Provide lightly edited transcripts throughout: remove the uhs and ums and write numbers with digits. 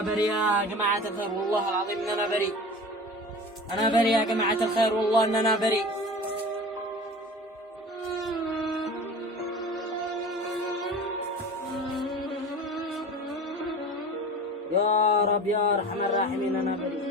أنا بريء يا جماعة الخير، والله العظيم إن أنا بريء. أنا بريء يا جماعة الخير، والله إن أنا بريء. يا رب يا أرحم الراحمين، أنا بريء.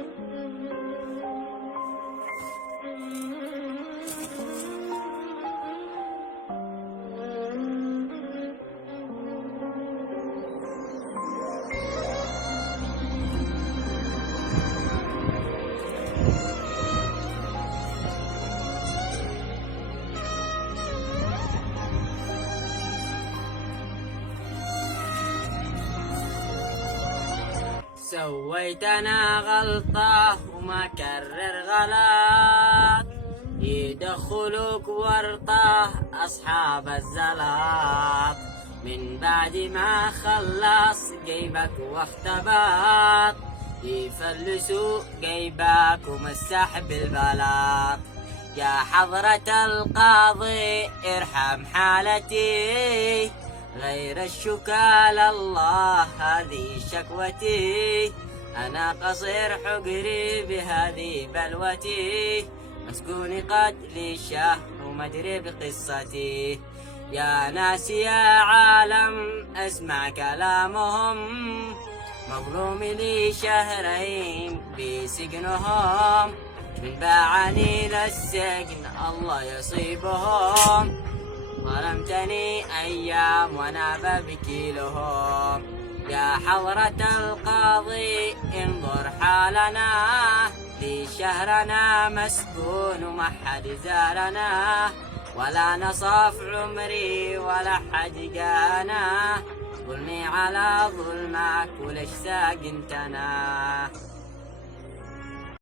سويت أنا غلطة وما كرر غلط، يدخلوك ورطة أصحاب الزلط. من بعد ما خلص جيبك واختبط، يفلسوا جيبك ومسح بالبلاط. يا حضرة القاضي ارحم حالتي، غير الشكا لله هذه شكوتي. أنا قصير حقري بهذه بلوتي، مسكوني قد لي شهر ومدري بقصتي. يا ناس يا عالم اسمع كلامهم، مظلوم لي شهرين بسجنهم. من باعني للسجن الله يصيبهم، ظلمتني أيام وأنا ببكي لهم. يا حضرة القاضي انظر حالنا، في شهرنا مسكون وما حد زارنا، ولا نصف عمري ولا حد جانا. ظلمي على ظلمك وليش ساقنتنا.